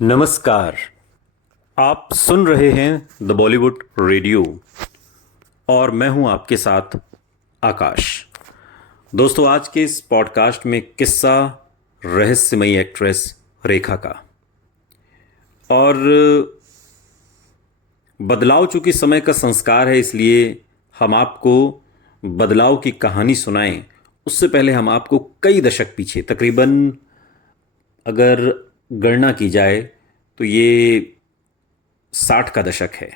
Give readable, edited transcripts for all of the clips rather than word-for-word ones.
नमस्कार। आप सुन रहे हैं द बॉलीवुड रेडियो और मैं हूं आपके साथ आकाश। दोस्तों, आज के इस पॉडकास्ट में किस्सा रहस्यमयी एक्ट्रेस रेखा का। और बदलाव चूंकि समय का संस्कार है, इसलिए हम आपको बदलाव की कहानी सुनाएं उससे पहले हम आपको कई दशक पीछे, तकरीबन अगर गणना की जाए तो ये 60 का दशक है,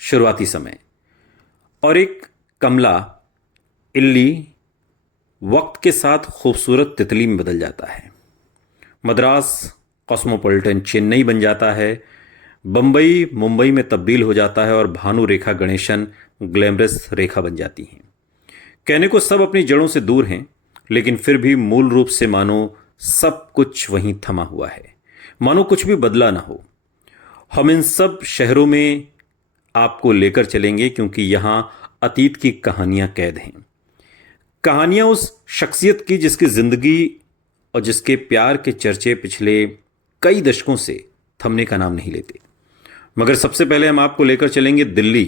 शुरुआती समय। और एक कमला इल्ली वक्त के साथ खूबसूरत तितली में बदल जाता है। मद्रास कॉस्मोपॉलिटन चेन्नई बन जाता है, बम्बई मुंबई में तब्दील हो जाता है और भानु रेखा गणेशन ग्लैमरस रेखा बन जाती हैं। कहने को सब अपनी जड़ों से दूर हैं, लेकिन फिर भी मूल रूप से मानो सब कुछ वहीं थमा हुआ है, मानो कुछ भी बदला ना हो। हम इन सब शहरों में आपको लेकर चलेंगे क्योंकि यहां अतीत की कहानियां कैद हैं। कहानियां उस शख्सियत की जिसकी जिंदगी और जिसके प्यार के चर्चे पिछले कई दशकों से थमने का नाम नहीं लेते। मगर सबसे पहले हम आपको लेकर चलेंगे दिल्ली,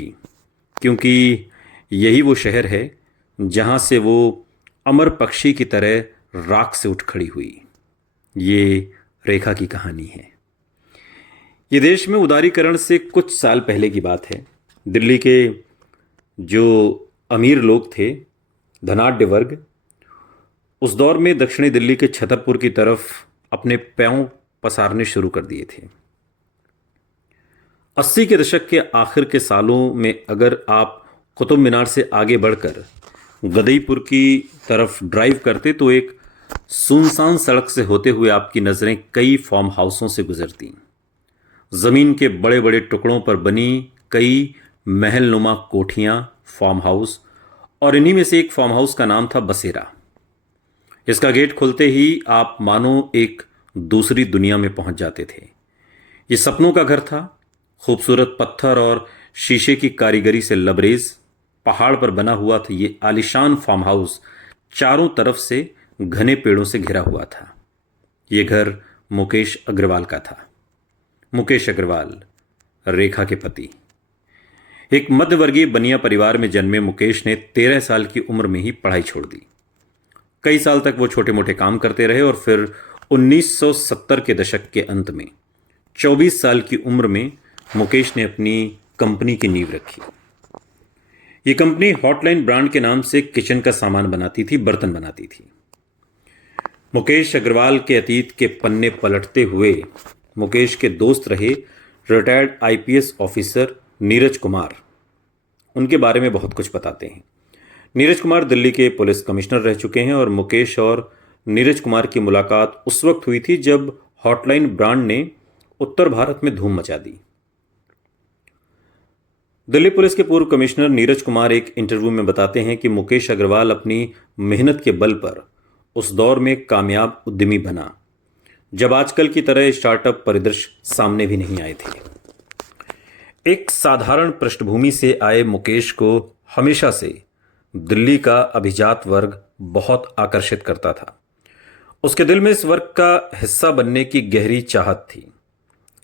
क्योंकि यही वो शहर है जहां से वो अमर पक्षी की तरह राख से उठ खड़ी हुई। ये रेखा की कहानी है। ये देश में उदारीकरण से कुछ साल पहले की बात है। दिल्ली के जो अमीर लोग थे, धनाढ्य वर्ग, उस दौर में दक्षिणी दिल्ली के छतरपुर की तरफ अपने पैंव पसारने शुरू कर दिए थे। 80 के दशक के आखिर के सालों में अगर आप कुतुब मीनार से आगे बढ़कर गदईपुर की तरफ ड्राइव करते तो एक सुनसान सड़क से होते हुए आपकी नज़रें कई फार्म हाउसों से गुजरती। जमीन के बड़े बड़े टुकड़ों पर बनी कई महलनुमा कोठियां, फार्म हाउस, और इन्हीं में से एक फार्म हाउस का नाम था बसेरा। इसका गेट खुलते ही आप मानो एक दूसरी दुनिया में पहुंच जाते थे। ये सपनों का घर था। खूबसूरत पत्थर और शीशे की कारीगरी से लबरेज पहाड़ पर बना हुआ था ये आलीशान फार्म हाउस चारों तरफ से घने पेड़ों से घिरा हुआ था। ये घर मुकेश अग्रवाल का था। मुकेश अग्रवाल, रेखा के पति। एक मध्यवर्गीय बनिया परिवार में जन्मे मुकेश ने 13 साल की उम्र में ही पढ़ाई छोड़ दी। कई साल तक वो छोटे मोटे काम करते रहे और फिर 1970 के दशक के अंत में 24 साल की उम्र में मुकेश ने अपनी कंपनी की नींव रखी। ये कंपनी हॉटलाइन ब्रांड के नाम से किचन का सामान बनाती थी, बर्तन बनाती थी। मुकेश अग्रवाल के अतीत के पन्ने पलटते हुए मुकेश के दोस्त रहे retired IPS officer Neeraj Kumar उनके बारे में बहुत कुछ बताते हैं। नीरज कुमार दिल्ली के पुलिस कमिश्नर रह चुके हैं और मुकेश और नीरज कुमार की मुलाकात उस वक्त हुई थी जब हॉटलाइन ब्रांड ने उत्तर भारत में धूम मचा दी। दिल्ली पुलिस के पूर्व कमिश्नर नीरज कुमार एक इंटरव्यू में बताते हैं कि मुकेश अग्रवाल अपनी मेहनत के बल पर उस दौर में कामयाब उद्यमी बना जब आजकल की तरह स्टार्टअप परिदृश्य सामने भी नहीं आए थे। एक साधारण पृष्ठभूमि से आए मुकेश को हमेशा से दिल्ली का अभिजात वर्ग बहुत आकर्षित करता था। उसके दिल में इस वर्ग का हिस्सा बनने की गहरी चाहत थी।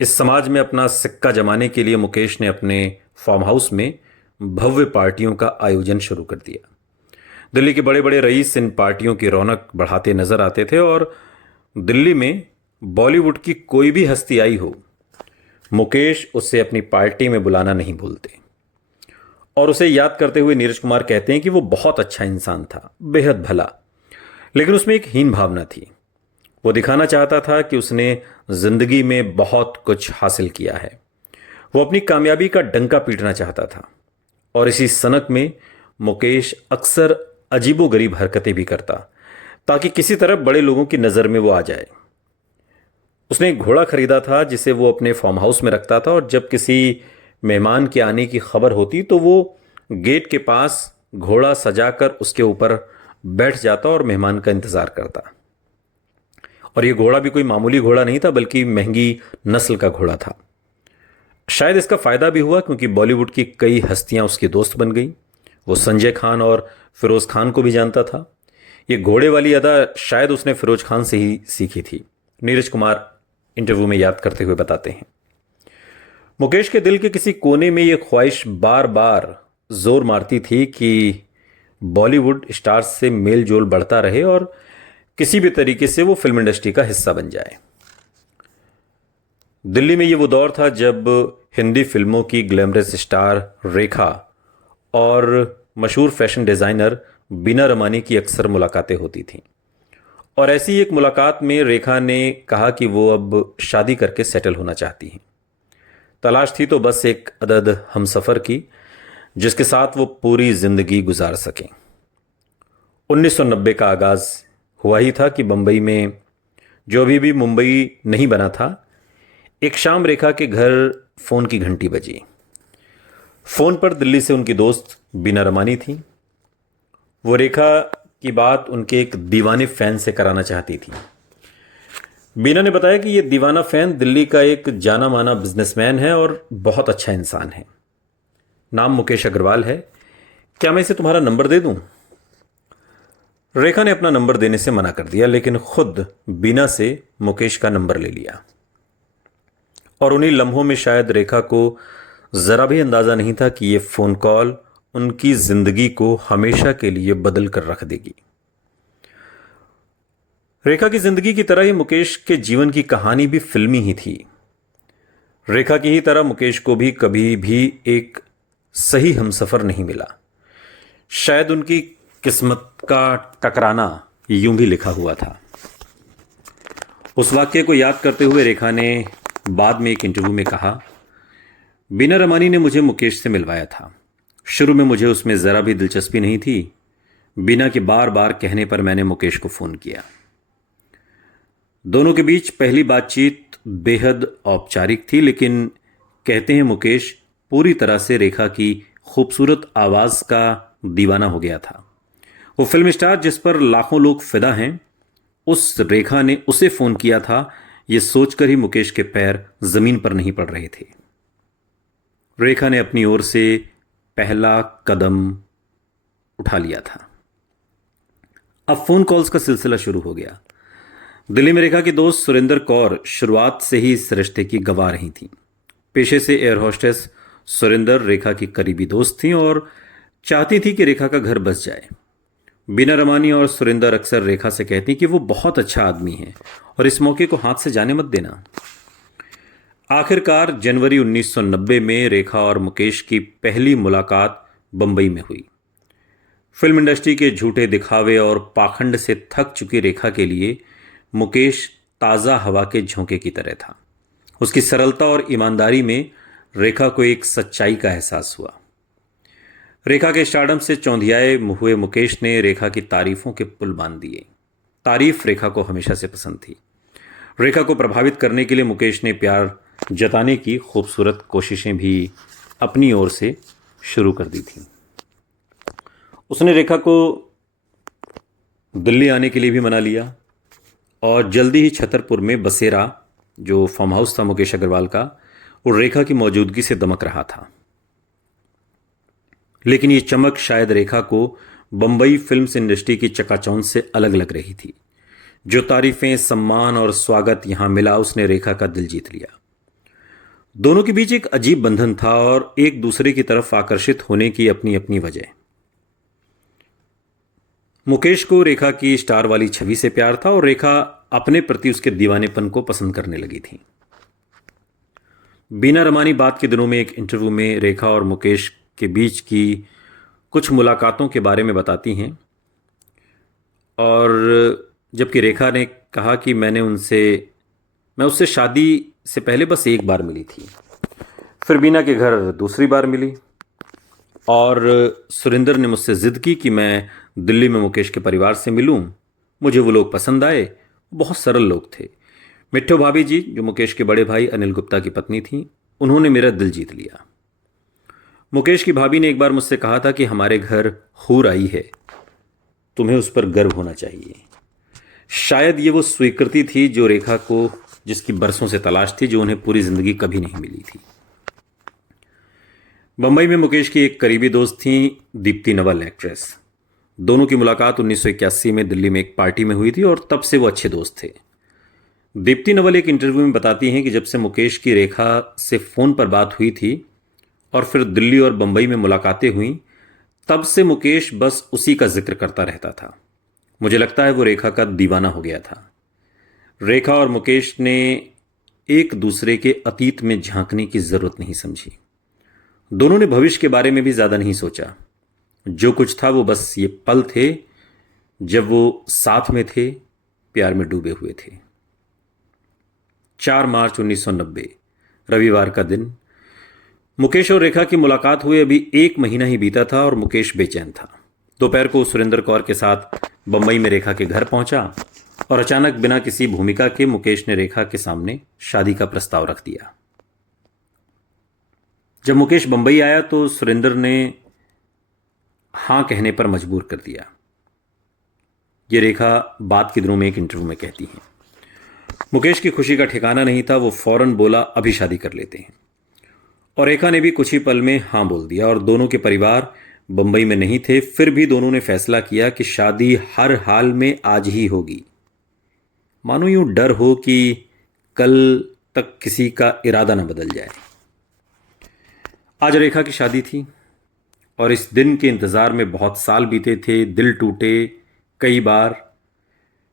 इस समाज में अपना सिक्का जमाने के लिए मुकेश ने अपने फार्म हाउस में भव्य पार्टियों का आयोजन शुरू कर दिया। दिल्ली के बड़े बड़े रईस इन पार्टियों की रौनक बढ़ाते नजर आते थे और दिल्ली में बॉलीवुड की कोई भी हस्ती आई हो, मुकेश उसे अपनी पार्टी में बुलाना नहीं भूलते। और उसे याद करते हुए नीरज कुमार कहते हैं कि वो बहुत अच्छा इंसान था, बेहद भला, लेकिन उसमें एक हीन भावना थी। वो दिखाना चाहता था कि उसने जिंदगी में बहुत कुछ हासिल किया है। वो अपनी कामयाबी का डंका पीटना चाहता था और इसी सनक में मुकेश अक्सर अजीबोगरीब हरकतें भी करता ताकि किसी तरह बड़े लोगों की नज़र में वो आ जाए। उसने एक घोड़ा खरीदा था जिसे वो अपने फार्म हाउस में रखता था और जब किसी मेहमान के आने की खबर होती तो वो गेट के पास घोड़ा सजाकर उसके ऊपर बैठ जाता और मेहमान का इंतजार करता। और ये घोड़ा भी कोई मामूली घोड़ा नहीं था, बल्कि महंगी नस्ल का घोड़ा था। शायद इसका फायदा भी हुआ क्योंकि बॉलीवुड की कई हस्तियां उसकी दोस्त बन गई। वो संजय खान और फिरोज खान को भी जानता था। ये घोड़े वाली अदा शायद उसने फिरोज खान से ही सीखी थी। नीरज कुमार इंटरव्यू में याद करते हुए बताते हैं। मुकेश के दिल के किसी कोने में यह ख्वाहिश बार बार जोर मारती थी कि बॉलीवुड स्टार्स से मेल जोल बढ़ता रहे और किसी भी तरीके से वो फिल्म इंडस्ट्री का हिस्सा बन जाए। दिल्ली में ये वो दौर था जब हिंदी फिल्मों की ग्लैमरस स्टार रेखा और मशहूर फैशन डिज़ाइनर बीना रमानी की अक्सर मुलाकातें होती थीं। और ऐसी एक मुलाकात में रेखा ने कहा कि वो अब शादी करके सेटल होना चाहती हैं। तलाश थी तो बस एक अदद हमसफ़र की जिसके साथ वो पूरी ज़िंदगी गुजार सकें। 1990 का आगाज़ हुआ ही था कि बम्बई में, जो अभी भी मुंबई नहीं बना था, एक शाम रेखा के घर फ़ोन की घंटी बजी। फ़ोन पर दिल्ली से उनकी दोस्त बीना रमानी थी। वो रेखा की बात उनके एक दीवाने फ़ैन से कराना चाहती थी। बीना ने बताया कि ये दीवाना फ़ैन दिल्ली का एक जाना माना बिजनेसमैन है और बहुत अच्छा इंसान है। नाम मुकेश अग्रवाल है। क्या मैं इसे तुम्हारा नंबर दे दूं? रेखा ने अपना नंबर देने से मना कर दिया, लेकिन खुद बीना से मुकेश का नंबर ले लिया। और उन्हीं लम्हों में शायद रेखा को जरा भी अंदाजा नहीं था कि यह फोन कॉल उनकी जिंदगी को हमेशा के लिए बदल कर रख देगी। रेखा की जिंदगी की तरह ही मुकेश के जीवन की कहानी भी फिल्मी ही थी। रेखा की ही तरह मुकेश को भी कभी भी एक सही हमसफर नहीं मिला। शायद उनकी किस्मत का टकराना यूं भी लिखा हुआ था। उस वाक्य को याद करते हुए रेखा ने बाद में एक इंटरव्यू में कहा, बीना रमानी ने मुझे मुकेश से मिलवाया था। शुरू में मुझे उसमें ज़रा भी दिलचस्पी नहीं थी। बीना के बार बार कहने पर मैंने मुकेश को फ़ोन किया। दोनों के बीच पहली बातचीत बेहद औपचारिक थी, लेकिन कहते हैं मुकेश पूरी तरह से रेखा की खूबसूरत आवाज़ का दीवाना हो गया था। वो फिल्म स्टार जिस पर लाखों लोग फिदा हैं, उस रेखा ने उसे फ़ोन किया था, ये सोचकर ही मुकेश के पैर जमीन पर नहीं पड़ रहे थे। रेखा ने अपनी ओर से पहला कदम उठा लिया था। अब फोन कॉल्स का सिलसिला शुरू हो गया। दिल्ली में रेखा की दोस्त सुरेंद्र कौर शुरुआत से ही इस रिश्ते की गवाह रही थी। पेशे से एयर होस्टेस सुरेंद्र रेखा की करीबी दोस्त थीं और चाहती थी कि रेखा का घर बस जाए। बीना रमानी और सुरेंद्र अक्सर रेखा से कहती कि वो बहुत अच्छा आदमी है और इस मौके को हाथ से जाने मत देना। आखिरकार जनवरी 1990 में रेखा और मुकेश की पहली मुलाकात बंबई में हुई। फिल्म इंडस्ट्री के झूठे दिखावे और पाखंड से थक चुकी रेखा के लिए मुकेश ताज़ा हवा के झोंके की तरह था। उसकी सरलता और ईमानदारी में रेखा को एक सच्चाई का एहसास हुआ। रेखा के स्टारडम से चौंधियाए हुए मुकेश ने रेखा की तारीफों के पुल बांध दिए। तारीफ रेखा को हमेशा से पसंद थी। रेखा को प्रभावित करने के लिए मुकेश ने प्यार जताने की खूबसूरत कोशिशें भी अपनी ओर से शुरू कर दी थीं। उसने रेखा को दिल्ली आने के लिए भी मना लिया और जल्दी ही छतरपुर में बसेरा, जो फार्म हाउस था मुकेश अग्रवाल का, वो रेखा की मौजूदगी से दमक रहा था। लेकिन ये चमक शायद रेखा को बंबई फिल्म इंडस्ट्री की चकाचौंध से अलग लग रही थी। जो तारीफें, सम्मान और स्वागत यहां मिला, उसने रेखा का दिल जीत लिया। दोनों के बीच एक अजीब बंधन था और एक दूसरे की तरफ आकर्षित होने की अपनी अपनी वजह। मुकेश को रेखा की स्टार वाली छवि से प्यार था और रेखा अपने प्रति उसके दीवानेपन को पसंद करने लगी थी। बीना रमानी बाद के दिनों में एक इंटरव्यू में रेखा और मुकेश के बीच की कुछ मुलाकातों के बारे में बताती हैं, और जबकि रेखा ने कहा कि मैं उससे शादी से पहले बस एक बार मिली थी, फिर बीना के घर दूसरी बार मिली, और सुरेंद्र ने मुझसे ज़िद की कि मैं दिल्ली में मुकेश के परिवार से मिलूं। मुझे वो लोग पसंद आए, बहुत सरल लोग थे। मिट्ठू भाभी जी, जो मुकेश के बड़े भाई अनिल गुप्ता की पत्नी थी, उन्होंने मेरा दिल जीत लिया। मुकेश की भाभी ने एक बार मुझसे कहा था कि हमारे घर हूर आई है, तुम्हें उस पर गर्व होना चाहिए। शायद ये वो स्वीकृति थी जो रेखा को, जिसकी बरसों से तलाश थी, जो उन्हें पूरी जिंदगी कभी नहीं मिली थी। बंबई में मुकेश की एक करीबी दोस्त थी दीप्ति नवल, एक्ट्रेस। दोनों की मुलाकात 1981 में दिल्ली में एक पार्टी में हुई थी और तब से वो अच्छे दोस्त थे। दीप्ति नवल एक इंटरव्यू में बताती हैं कि जब से मुकेश की रेखा से फ़ोन पर बात हुई थी और फिर दिल्ली और बंबई में मुलाकातें हुई, तब से मुकेश बस उसी का जिक्र करता रहता था। मुझे लगता है वो रेखा का दीवाना हो गया था। रेखा और मुकेश ने एक दूसरे के अतीत में झांकने की जरूरत नहीं समझी। दोनों ने भविष्य के बारे में भी ज्यादा नहीं सोचा। जो कुछ था वो बस ये पल थे जब वो साथ में थे, प्यार में डूबे हुए थे। 4 मार्च 1990 रविवार का दिन। मुकेश और रेखा की मुलाकात हुए अभी 1 महीना ही बीता था और मुकेश बेचैन था। दोपहर को सुरेंद्र कौर के साथ बंबई में रेखा के घर पहुंचा और अचानक बिना किसी भूमिका के मुकेश ने रेखा के सामने शादी का प्रस्ताव रख दिया। जब मुकेश बंबई आया तो सुरेंद्र ने हां कहने पर मजबूर कर दिया। ये रेखा बात के दिनों में एक इंटरव्यू में कहती हैं। मुकेश की खुशी का ठिकाना नहीं था। वो फौरन बोला, अभी शादी कर लेते हैं। और रेखा ने भी कुछ ही पल में हां बोल दिया और दोनों के परिवार बंबई में नहीं थे। फिर भी दोनों ने फैसला किया कि शादी हर हाल में आज ही होगी। मानो यूं डर हो कि कल तक किसी का इरादा न बदल जाए। आज रेखा की शादी थी और इस दिन के इंतजार में बहुत साल बीते थे, दिल टूटे कई बार।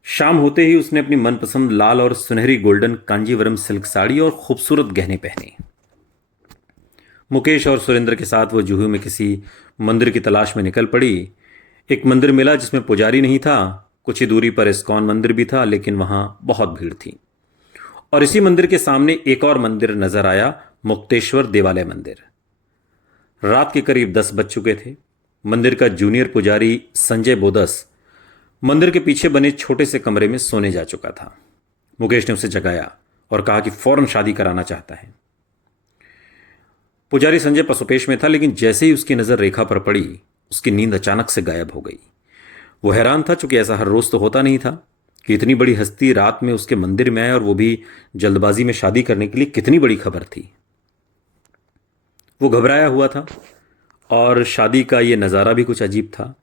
शाम होते ही उसने अपनी मनपसंद लाल और सुनहरी गोल्डन कांजीवरम सिल्क साड़ी और खूबसूरत गहने पहने। मुकेश और सुरेंद्र के साथ वो जुहू में किसी मंदिर की तलाश में निकल पड़ी। एक मंदिर मिला जिसमें पुजारी नहीं था। कुछ ही दूरी पर इस्कॉन मंदिर भी था, लेकिन वहां बहुत भीड़ थी। और इसी मंदिर के सामने एक और मंदिर नजर आया, मुक्तेश्वर देवालय मंदिर। रात के करीब 10 बज चुके थे। मंदिर का जूनियर पुजारी संजय बोदस मंदिर के पीछे बने छोटे से कमरे में सोने जा चुका था। मुकेश ने उसे जगाया और कहा कि फौरन शादी कराना चाहता है। पुजारी संजय पसोपेश में था, लेकिन जैसे ही उसकी नजर रेखा पर पड़ी, उसकी नींद अचानक से गायब हो गई। वो हैरान था, चूंकि ऐसा हर रोज तो होता नहीं था कि इतनी बड़ी हस्ती रात में उसके मंदिर में आए, और वो भी जल्दबाजी में शादी करने के लिए। कितनी बड़ी खबर थी। वो घबराया हुआ था और शादी का ये नज़ारा भी कुछ अजीब था।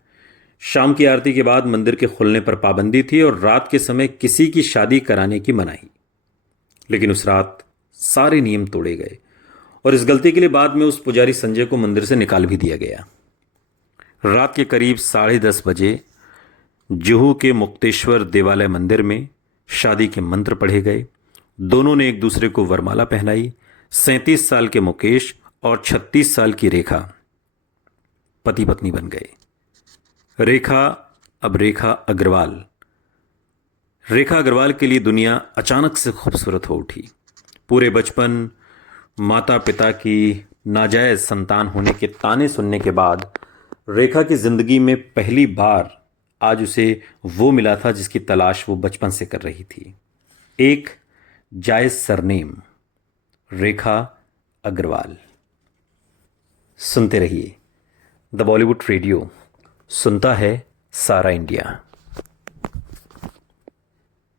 शाम की आरती के बाद मंदिर के खुलने पर पाबंदी थी और रात के समय किसी की शादी कराने की मनाही। लेकिन उस रात सारे नियम तोड़े गए और इस गलती के लिए बाद में उस पुजारी संजय को मंदिर से निकाल भी दिया गया। रात के करीब 10:30 बजे जुहू के मुक्तेश्वर देवालय मंदिर में शादी के मंत्र पढ़े गए। दोनों ने एक दूसरे को वरमाला पहनाई। 37 साल के मुकेश और 36 साल की रेखा पति पत्नी बन गए। रेखा अब रेखा अग्रवाल। रेखा अग्रवाल के लिए दुनिया अचानक से खूबसूरत हो उठी। पूरे बचपन माता पिता की नाजायज संतान होने के ताने सुनने के बाद रेखा की जिंदगी में पहली बार आज उसे वो मिला था जिसकी तलाश वो बचपन से कर रही थी। एक जायज सरनेम, रेखा अग्रवाल। सुनते रहिए द बॉलीवुड रेडियो। सुनता है सारा इंडिया।